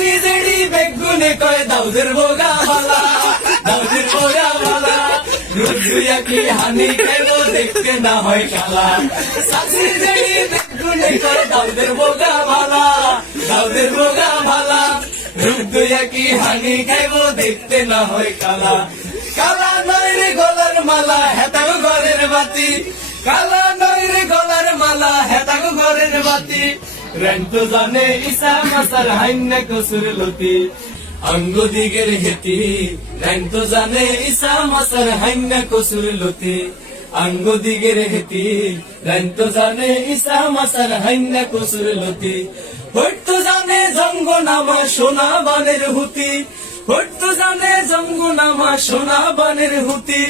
সাসি জেডি বেগুনে কয় দাউদের বোগা ভালা, দাউদের বোগা ভালা, রুদ্রিয়া কি হানি খাইবো দেখতে না হয় কালা। সাসি জেডি বেগুনে কয় দাউদের বোগা ভালা, দাউদের বোগা ভালা, রুদ্রিয়া কি হানি খাইবো দেখতে না হয় কালা। কালা নয় রে গলার মালা হেতাগো ঘরের বাতি, কালা নয় রে গলার মালা হেতাগো ঘরের বাতি, রেন্টো জানে ইসা মাসার হাইন্না কসুর লতি, অঙ্গ দিগের হেতি রেন্টো জানে ইসা মাসার হাইন্না কসুর লতি, অঙ্গ দিগের হেতি রেন্টো জানে ইসা মাসার হাইন্না কসুর লতি, হইতো জানে জঙ্গ নামা সোনা বানের হুতি, হইতো জানে জঙ্গ নামা সোনা বানের হুতি,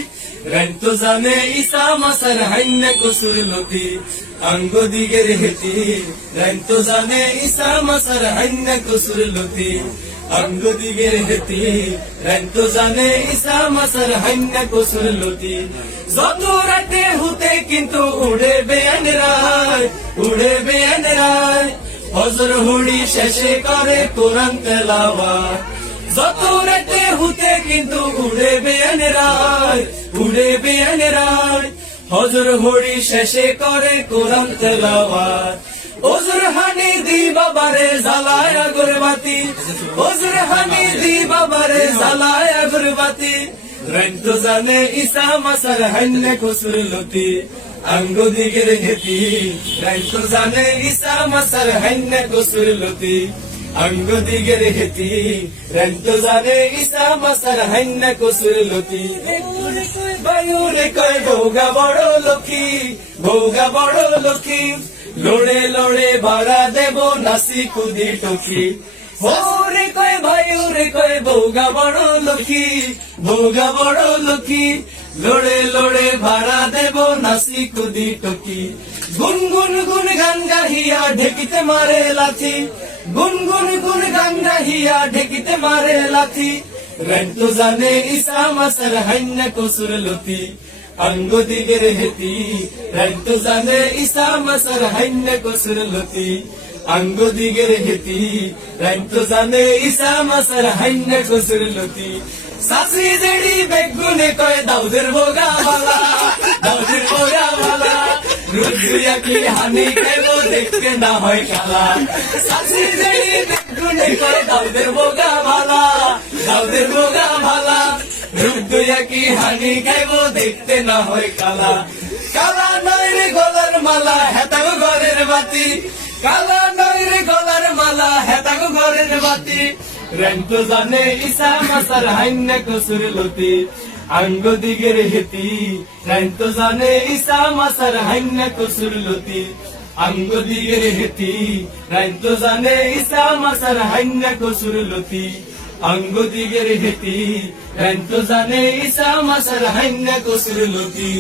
রেন্টো জানে ইসা মাসার হাইন্না কসুর লতি, অঙ্গ দিগের হেতি রেন্টো জানে ইসা মাসার হাইন্না কসুর লতি, অঙ্গ দিগের হেতি রেন্টো জানে ইসা মাসার হাইন্না কসুর লতি। যত রাতে হুতে কিন্তু উড়ে বেয়ান রায়, উড়ে বেয়ান রায়, হজর হুড়ি শেষে করে কোরআন তেলাওয়াত, যত রাতে হুতে কিন্তু উড়ে বেয়ান রায়, উড়ে বেয়ান রায়, হজর হুড়ি শেষে করে কোরআন তেলাওয়াত। ওজর হানি দি বাবারে জ্বালায় আগরবাতি, ওজর হানি দি বাবারে জ্বালায় আগরবাতি, রেন্টো জানে ইসা মাসার হাইন্না কসুর লতি, অঙ্গ দিগের হেতি রেন্টো জানে ইসা মাসার হাইন্না কসুর লতি, অঙ্গ দিগের হেতি রেন্টো জানে ইসা মাসার হাইন্না কসুর লতি। বায়ুরে কয় ভোগা বড় লক্ষ্মী, ভোগা বড় লক্ষ্মী, লড়ে লড়ে ভাড়া দেব নাসি কুদি টকি, হোরে কয় ভাইরে কয় ভোগা বড় লক্ষ্মী, ভোগা বড় লক্ষ্মী, লড়ে লড়ে ভাড়া দেব নাসি কুদি টকি, গুনগুন গুন গান গাহিয়া ঢেকিতে মারে লাথি, গুনগুন গুন গান গাহিয়া ঢেকিতে মারে লাথি, রেন্টো জানে ইসা মাসার হাইন্না কসুর লতি, অঙ্গ দিগের হেতি রেন্টো জানে ইসা মাসার হাইন্না কসুর লতি, অঙ্গ দিগের হেতি রেন্টো জানে ইসা মাসার হাইন্না কসুর লতি। সাসি জেডি বেগুনে কয় দাউদের বোগা ভালা, দাউদের বোগা ভালা, রুদ্রিয়া কি হানি খাইবো দেখতে না হয় কালা। সাসি জেডি বেগুনে কয় দাউদের বোগা ভালা, দাউদের বোগা ভালা, রুদ্রিয়া কি হানি খাইবো দেখতে না হয় কালা। কালা নয় রে গলার মালা হেতাগো ঘরের বাতি, কালা নয় রে গলার মালা হেতাগো ঘরের বাতি, রেন্টো জানে ইসা মাসার হাইন্না কসুর লতি, অঙ্গ দিগের হেতি রেন্টো জানে ইসা মাসার হাইন্না কসুর লতি, অঙ্গ দিগের হেতি রেন্টো জানে ইসা মাসার হাইন্না কসুর লতি, অঙ্গ দিগের হেতি রেন্টো জানে ইসা মাসার হাইন্না কসুর লতি।